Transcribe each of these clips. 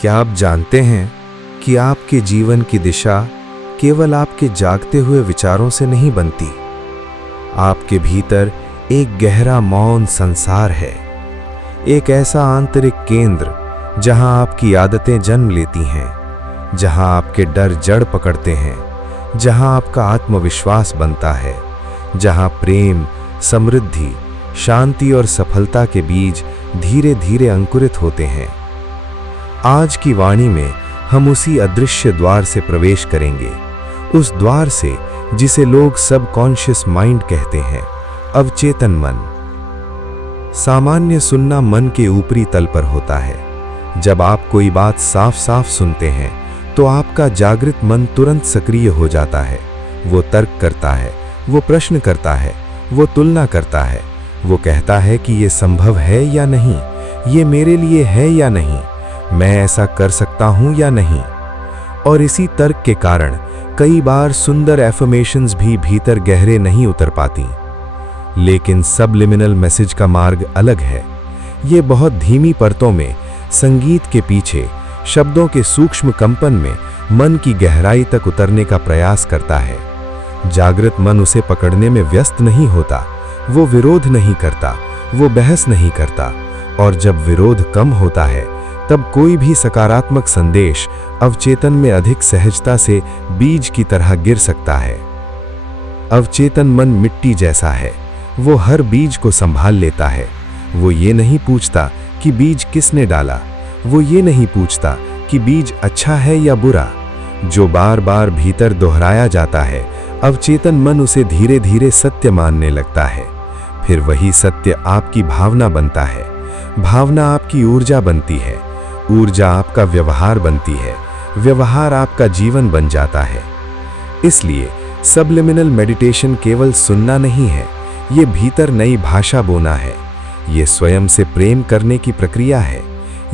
क्या आप जानते हैं कि आपके जीवन की दिशा केवल आपके जागते हुए विचारों से नहीं बनती? आपके भीतर एक गहरा मौन संसार है, एक ऐसा आंतरिक केंद्र जहां आपकी आदतें जन्म लेती हैं, जहां आपके डर जड़ पकड़ते हैं, जहां आपका आत्मविश्वास बनता है, जहां प्रेम, समृद्धि, शांति और सफलता के बीज धीरे धीरे अंकुरित होते हैं। आज की वाणी में हम उसी अदृश्य द्वार से प्रवेश करेंगे, उस द्वार से जिसे लोग सबकॉन्शियस माइंड कहते हैं, अवचेतन मन। सामान्य सुनना मन के ऊपरी तल पर होता है। जब आप कोई बात साफ साफ सुनते हैं तो आपका जागृत मन तुरंत सक्रिय हो जाता है। वो तर्क करता है, वो प्रश्न करता है, वो तुलना करता है, वो कहता है कि ये संभव है या नहीं, ये मेरे लिए है या नहीं, मैं ऐसा कर सकता हूं या नहीं। और इसी तर्क के कारण कई बार सुंदर एफर्मेशंस भी भीतर गहरे नहीं उतर पाती। लेकिन सबलिमिनल मैसेज का मार्ग अलग है। ये बहुत धीमी परतों में, संगीत के पीछे, शब्दों के सूक्ष्म कंपन में मन की गहराई तक उतरने का प्रयास करता है। जागृत मन उसे पकड़ने में व्यस्त नहीं होता, वो विरोध नहीं करता, वो बहस नहीं करता। और जब विरोध कम होता है तब कोई भी सकारात्मक संदेश अवचेतन में अधिक सहजता से बीज की तरह गिर सकता है। अवचेतन मन मिट्टी जैसा है, वो हर बीज को संभाल लेता है। वो ये नहीं पूछता कि बीज किसने डाला, वो ये नहीं पूछता कि बीज अच्छा है या बुरा। जो बार बार भीतर दोहराया जाता है, अवचेतन मन उसे धीरे धीरे सत्य मानने लगता है। फिर वही सत्य आपकी भावना बनता है, भावना आपकी ऊर्जा बनती है, ऊर्जा आपका व्यवहार बनती है, व्यवहार आपका जीवन बन जाता है। इसलिए सबलिमिनल मेडिटेशन केवल सुनना नहीं है, ये भीतर नई भाषा बोना है। ये स्वयं से प्रेम करने की प्रक्रिया है।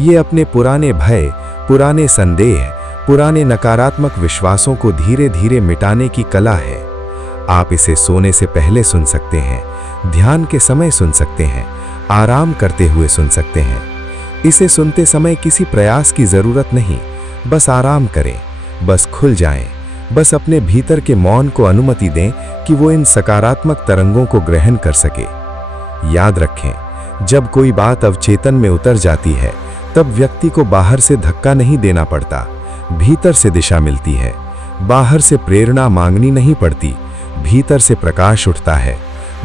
ये अपने पुराने भय, पुराने संदेह, पुराने नकारात्मक विश्वासों को धीरे धीरे मिटाने की कला है। आप इसे सोने से पहले सुन सकते हैं, ध्यान के समय सुन सकते हैं, आराम करते हुए सुन सकते हैं। इसे सुनते समय किसी प्रयास की जरूरत नहीं, बस आराम करें, बस खुल जाएं, बस अपने भीतर के मौन को अनुमति दें कि वो इन सकारात्मक तरंगों को ग्रहण कर सके। याद रखें, जब कोई बात अवचेतन में उतर जाती है तब व्यक्ति को बाहर से धक्का नहीं देना पड़ता, भीतर से दिशा मिलती है। बाहर से प्रेरणा मांगनी नहीं पड़ती, भीतर से प्रकाश उठता है।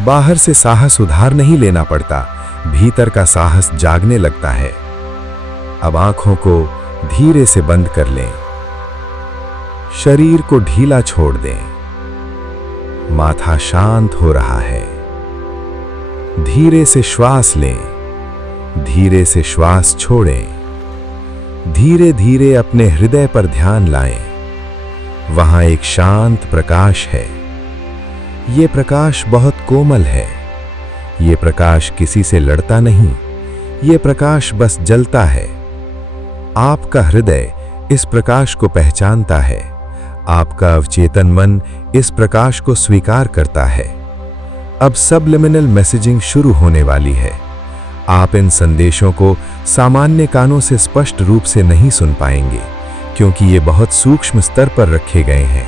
बाहर से साहस उधार नहीं लेना पड़ता, भीतर का साहस जागने लगता है। अब आंखों को धीरे से बंद कर लें, शरीर को ढीला छोड़ दें, माथा शांत हो रहा है। धीरे से श्वास लें, धीरे से श्वास छोड़ें। धीरे धीरे अपने हृदय पर ध्यान लाएं। वहां एक शांत प्रकाश है। ये प्रकाश बहुत कोमल है। ये प्रकाश किसी से लड़ता नहीं, ये प्रकाश बस जलता है। आपका हृदय इस प्रकाश को पहचानता है, आपका अवचेतन मन इस प्रकाश को स्वीकार करता है। अब सबलिमिनल मैसेजिंग शुरू होने वाली है। आप इन संदेशों को सामान्य कानों से स्पष्ट रूप से नहीं सुन पाएंगे, क्योंकि ये बहुत सूक्ष्म स्तर पर रखे गए हैं।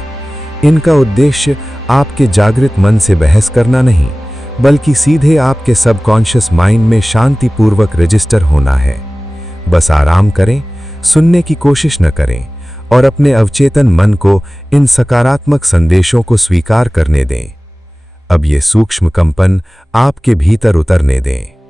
इनका उद्देश्य आपके जागृत मन से बहस करना नहीं, बल्कि सीधे आपके सबकॉन्शियस माइंड में शांतिपूर्वक रजिस्टर होना है। बस आराम करें, सुनने की कोशिश न करें और अपने अवचेतन मन को इन सकारात्मक संदेशों को स्वीकार करने दें। अब ये सूक्ष्म कंपन आपके भीतर उतरने दें।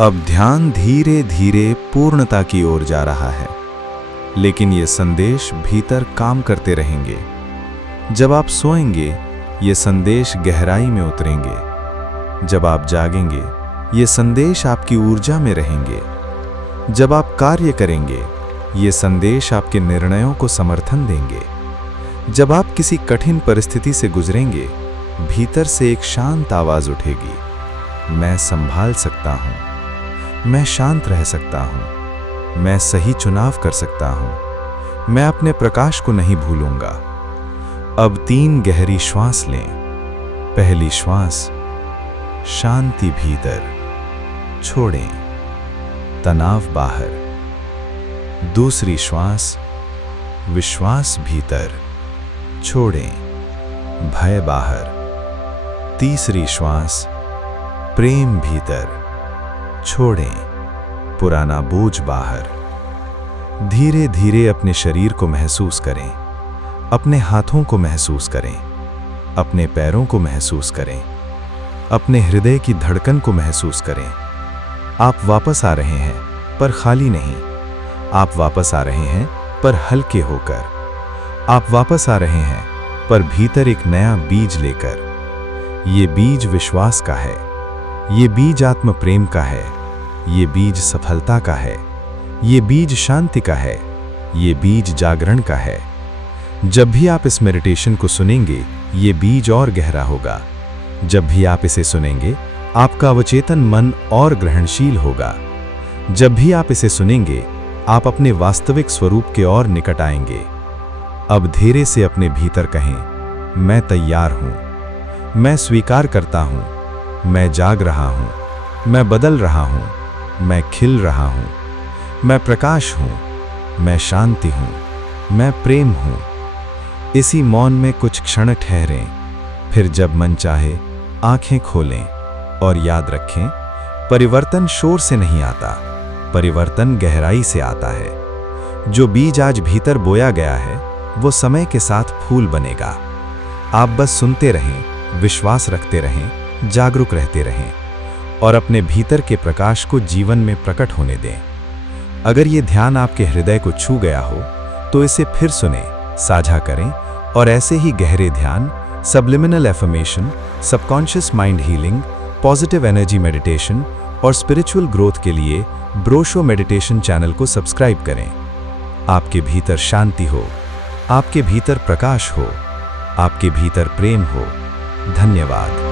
अब ध्यान धीरे धीरे पूर्णता की ओर जा रहा है, लेकिन ये संदेश भीतर काम करते रहेंगे। जब आप सोएंगे, ये संदेश गहराई में उतरेंगे। जब आप जागेंगे, ये संदेश आपकी ऊर्जा में रहेंगे। जब आप कार्य करेंगे, ये संदेश आपके निर्णयों को समर्थन देंगे। जब आप किसी कठिन परिस्थिति से गुजरेंगे, भीतर से एक शांत आवाज उठेगी, मैं संभाल सकता हूं, मैं शांत रह सकता हूं, मैं सही चुनाव कर सकता हूं, मैं अपने प्रकाश को नहीं भूलूंगा। अब 3 गहरी श्वास लें। पहली श्वास, शांति भीतर, छोड़ें, तनाव बाहर। दूसरी श्वास, विश्वास भीतर, छोड़ें, भय बाहर। तीसरी श्वास, प्रेम भीतर, छोड़ें, पुराना बोझ बाहर। धीरे धीरे अपने शरीर को महसूस करें, अपने हाथों को महसूस करें, अपने पैरों को महसूस करें, अपने हृदय की धड़कन को महसूस करें। आप वापस आ रहे हैं, पर खाली नहीं। आप वापस आ रहे हैं, पर हल्के होकर। आप वापस आ रहे हैं, पर भीतर एक नया बीज लेकर। ये बीज विश्वास का है, ये बीज आत्म प्रेम का है, ये बीज सफलता का है, ये बीज शांति का है, ये बीज जागरण का है। जब भी आप इस मेडिटेशन को सुनेंगे, ये बीज और गहरा होगा। जब भी आप इसे सुनेंगे, आपका अवचेतन मन और ग्रहणशील होगा। जब भी आप इसे सुनेंगे, आप अपने वास्तविक स्वरूप के और निकट आएंगे। अब धीरे से अपने भीतर कहें, मैं तैयार हूं, मैं स्वीकार करता हूं, मैं जाग रहा हूं, मैं बदल रहा हूं, मैं खिल रहा हूं, मैं प्रकाश हूं, मैं शांति हूं, मैं प्रेम हूं। इसी मौन में कुछ क्षण ठहरें, फिर जब मन चाहे आंखें खोलें और याद रखें, परिवर्तन शोर से नहीं आता, परिवर्तन गहराई से आता है। जो बीज आज भीतर बोया गया है, वो समय के साथ फूल बनेगा। आप बस सुनते रहें, विश्वास रखते रहें, जागरूक रहते रहें और अपने भीतर के प्रकाश को जीवन में प्रकट होने दें। अगर ये ध्यान आपके हृदय को छू गया हो, तो इसे फिर सुनें, साझा करें और ऐसे ही गहरे ध्यान, subliminal affirmation, subconscious mind healing, positive energy meditation और स्पिरिचुअल ग्रोथ के लिए ब्रोशो मेडिटेशन चैनल को सब्सक्राइब करें। आपके भीतर शांति हो, आपके भीतर प्रकाश हो, आपके भीतर प्रेम हो। धन्यवाद।